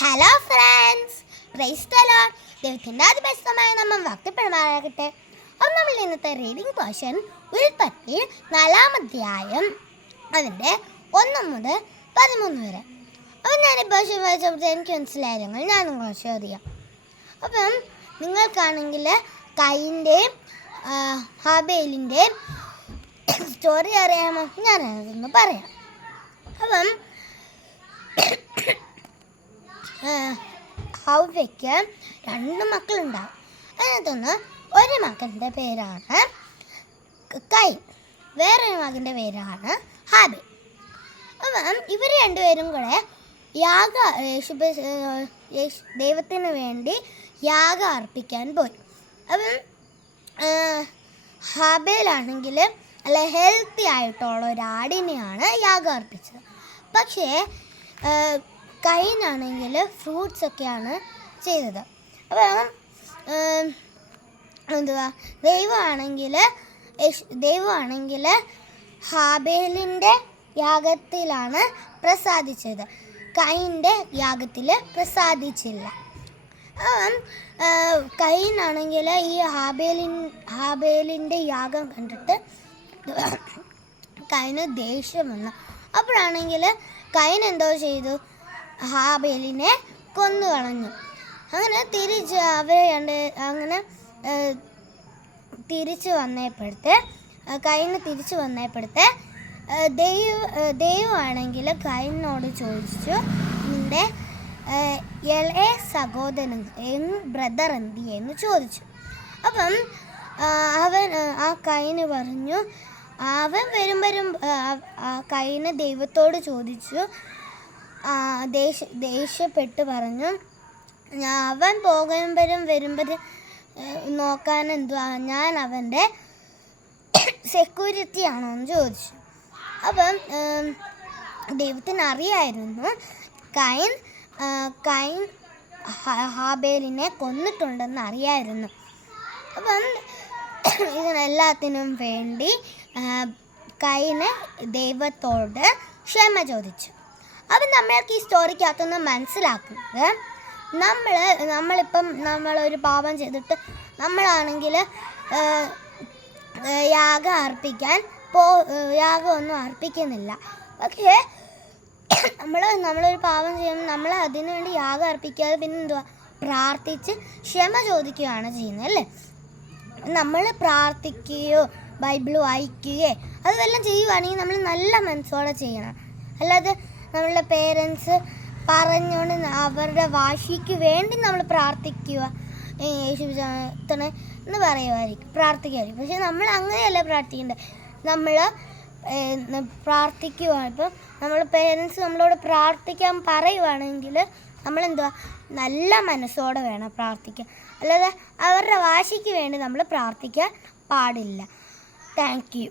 Hello friends, praise the Lord. ദൈവത്തിൻ്റെ അതിബെസ്തമായ നമ്മൾ വാക്തപ്പെടുമാറാകട്ടെ. അപ്പോൾ നമ്മൾ ഇന്നത്തെ റീഡിംഗ് പോർഷൻ ഉൽപ്പത്തി 4-ാം അധ്യായം അതിൻ്റെ 1 മുതൽ 13 വരെ. അപ്പോൾ ഞാൻ ഈ പോർഷൻ വായിച്ചപ്പോൾ എനിക്ക് മനസ്സിലായെങ്കിൽ ഞാൻ നിങ്ങളെ ഷെയർ ചെയ്യാം. അപ്പം നിങ്ങൾക്കാണെങ്കിൽ കയീൻ്റെയും ഹാബേലിൻ്റെയും സ്റ്റോറി അറിയാമോ? ഞാനതൊന്ന് പറയാം. അപ്പം ഹവ്വയ്ക്ക് 2 മക്കളുണ്ടാവും. അതിനകത്തൊന്ന് ഒരു മകൻ്റെ പേരാണ് കയീൻ, വേറൊരു മകൻ്റെ പേരാണ് ഹാബേൽ. അപ്പം ഇവർ രണ്ടുപേരും കൂടെ ദൈവത്തിന് വേണ്ടി യാഗം അർപ്പിക്കാൻ പോയി. അപ്പം ഹാബേലാണെങ്കിൽ നല്ല ഹെൽത്തി ആയിട്ടുള്ള ഒരു ആടിനെയാണ് യാഗം അർപ്പിച്ചത്. പക്ഷേ കയീനാണെങ്കിൽ ഫ്രൂട്ട്സൊക്കെയാണ് ചെയ്തത്. അപ്പം ദൈവമാണെങ്കിൽ ഹാബേലിൻ്റെ യാഗത്തിലാണ് പ്രസാദിച്ചത്, കയീൻ്റെ യാഗത്തിൽ പ്രസാദിച്ചില്ല. കയീനാണെങ്കിൽ ഈ ഹാബേലിൻ്റെ യാഗം കണ്ടിട്ട് കയീന് ദേഷ്യം വന്നു. അപ്പോഴാണെങ്കിൽ കയീൻ എന്തോ ചെയ്തു, ഹാബേലിനെ കൊന്നു കളഞ്ഞു. അങ്ങനെ കയീന് തിരിച്ചു വന്നപ്പോഴത്തെ ദൈവമാണെങ്കിൽ കയീനോട് ചോദിച്ചു, നിൻ്റെ ഇളയ സഹോദരൻ ബ്രദർ എന്തിയെന്ന് ചോദിച്ചു. അപ്പം കയീന് പറഞ്ഞു, അവൻ കയീന് ദൈവത്തോട് ചോദിച്ചു, ദേഷ്യപ്പെട്ട് പറഞ്ഞു, അവൻ വരുമ്പോഴും നോക്കാൻ എന്തുവാ, ഞാൻ അവൻ്റെ സെക്യൂരിറ്റി ആണോ എന്ന് ചോദിച്ചു. അപ്പം ദൈവത്തിന് അറിയായിരുന്നു കയീൻ ഹാബേലിനെ കൊന്നിട്ടുണ്ടെന്ന് അറിയായിരുന്നു. അപ്പം ഇതിനെല്ലാത്തിനും വേണ്ടി കയീന് ദൈവത്തോട് ക്ഷമ ചോദിച്ചു. അപ്പം നമ്മൾക്ക് ഈ സ്റ്റോറിക്കകത്തുനിന്ന് മനസ്സിലാക്കുന്നത്, നമ്മളൊരു പാപം ചെയ്തിട്ട് നമ്മളാണെങ്കിൽ യാഗമൊന്നും അർപ്പിക്കുന്നില്ല. പക്ഷേ നമ്മളൊരു പാപം ചെയ്യുമ്പോൾ നമ്മൾ അതിനു വേണ്ടി യാഗം അർപ്പിക്കാതെ പിന്നെ എന്തുവാ, പ്രാർത്ഥിച്ച് ക്ഷമ ചോദിക്കുകയാണ് ചെയ്യുന്നത്, അല്ലേ? നമ്മൾ പ്രാർത്ഥിക്കുകയോ ബൈബിൾ വായിക്കുകയോ അതുമെല്ലാം ചെയ്യുവാണെങ്കിൽ നമ്മൾ നല്ല മനസ്സോടെ ചെയ്യണം. അല്ലാതെ നമ്മളുടെ പേരൻസ് പറഞ്ഞുകൊണ്ട് അവരുടെ വാശിക്ക് വേണ്ടി നമ്മൾ പ്രാർത്ഥിക്കുക, യേശു എന്ന് പ്രാർത്ഥിക്കുമായിരിക്കും. പക്ഷെ നമ്മൾ അങ്ങനെയല്ല പ്രാർത്ഥിക്കേണ്ടത്. നമ്മൾ പ്രാർത്ഥിക്കുക, ഇപ്പം നമ്മൾ പേരൻസ് നമ്മളോട് പ്രാർത്ഥിക്കാൻ പറയുവാണെങ്കിൽ നമ്മളെന്തുവാ, നല്ല മനസ്സോടെ വേണം പ്രാർത്ഥിക്കാൻ. അല്ലാതെ അവരുടെ വാശിക്ക് വേണ്ടി നമ്മൾ പ്രാർത്ഥിക്കാൻ പാടില്ല. Thank you.